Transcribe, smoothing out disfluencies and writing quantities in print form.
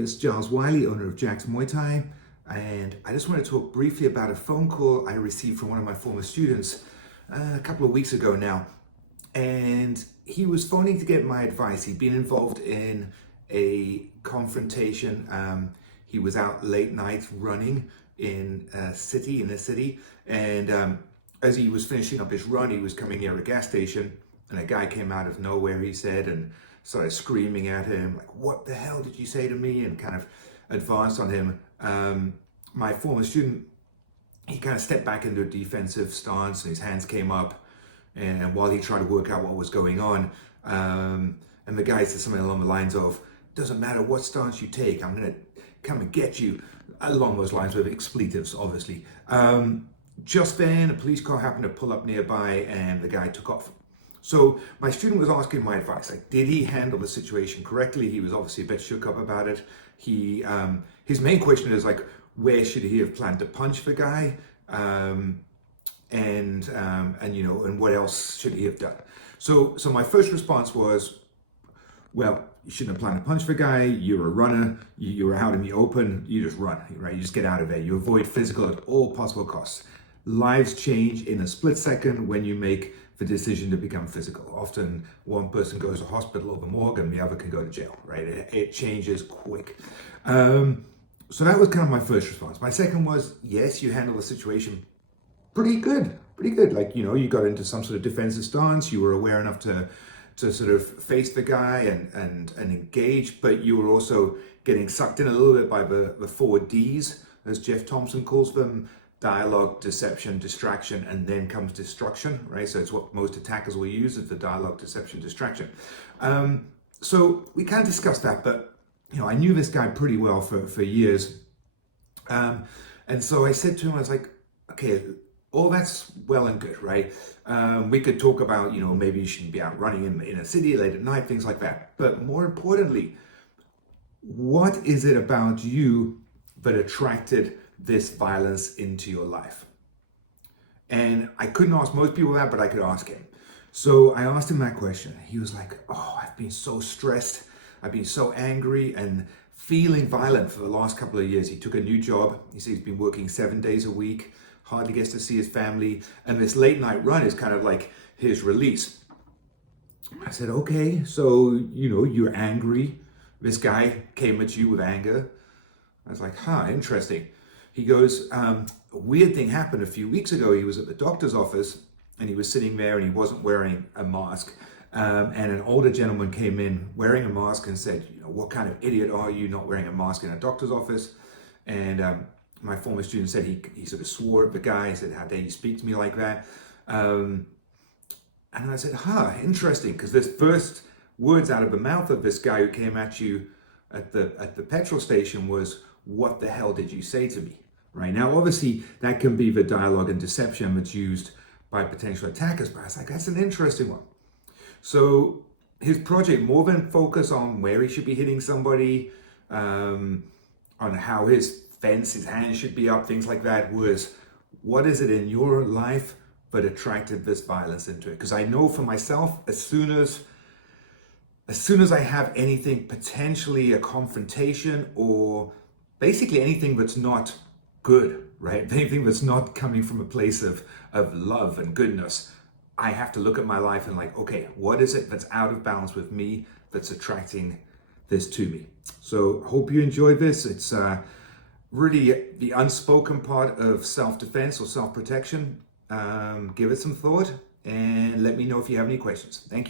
It's Giles Wiley, owner of Jack's Muay Thai, and I just want to talk briefly about a phone call I received from one of my former students a couple of weeks ago now. And he was phoning to get my advice. He'd been involved in a confrontation. He was out late nights running in a city, and as he was finishing up his run, he was coming near a gas station, and a guy came out of nowhere, he said, and started screaming at him, like, "What the hell did you say to me?" and kind of advanced on him. My former student, he kind of stepped back into a defensive stance, and his hands came up, and while he tried to work out what was going on, and the guy said something along the lines of, "Doesn't matter what stance you take, I'm gonna come and get you," along those lines, with expletives, obviously. Just then, a police car happened to pull up nearby, and the guy took off. So my student was asking my advice, like, did he handle the situation correctly? He was obviously a bit shook up about it. His main question is, like, where should he have planned to punch the guy? And what else should he have done? So my first response was, well, you shouldn't have planned to punch the guy. You're a runner. You're out in the open. You just run, right? You just get out of there. You avoid physical at all possible costs. Lives change in a split second when you make the decision to become physical. Often one person goes to hospital or the morgue and the other can go to jail, right? It changes quick. So that was kind of my first response. My second was, yes, you handle the situation pretty good. Like, you got into some sort of defensive stance. You were aware enough to sort of face the guy and engage, but you were also getting sucked in a little bit by the 4Ds, as Jeff Thompson calls them: dialogue, deception, distraction, and then comes destruction, right? So it's what most attackers will use, is the dialogue, deception, distraction. So we kind of discussed that, but I knew this guy pretty well for years. And so I said to him, I was like, okay, all that's well and good, right? We could talk about, maybe you shouldn't be out running in a city late at night, things like that. But more importantly, what is it about you that attracted this violence into your life? And I couldn't ask most people that, but I could ask him. So I asked him that question. He was like, "Oh, I've been so stressed. I've been so angry and feeling violent for the last couple of years." He took a new job. He said he's been working 7 days a week, hardly gets to see his family. And this late night run is kind of like his release. I said, okay, so, you're angry. This guy came at you with anger. I was like, interesting. He goes, a weird thing happened a few weeks ago. He was at the doctor's office and he was sitting there and he wasn't wearing a mask. And an older gentleman came in wearing a mask and said, "What kind of idiot are you not wearing a mask in a doctor's office?" And my former student said he sort of swore at the guy. He said, "How dare you speak to me like that?" And I said, interesting, because this first words out of the mouth of this guy who came at you at the petrol station was, "What the hell did you say to me?" Right now, obviously, that can be the dialogue and deception that's used by potential attackers, but I was like, that's an interesting one. So his project, more than focus on where he should be hitting somebody, on how his hands should be up, things like that, was, what is it in your life that attracted this violence into it? Because I know for myself, as soon as I have anything potentially a confrontation, or basically anything that's not good, right? Anything that's not coming from a place of love and goodness, I have to look at my life and, like, okay, what is it that's out of balance with me that's attracting this to me? So hope you enjoyed this. It's really the unspoken part of self-defense or self-protection. Give it some thought and let me know if you have any questions. Thank you.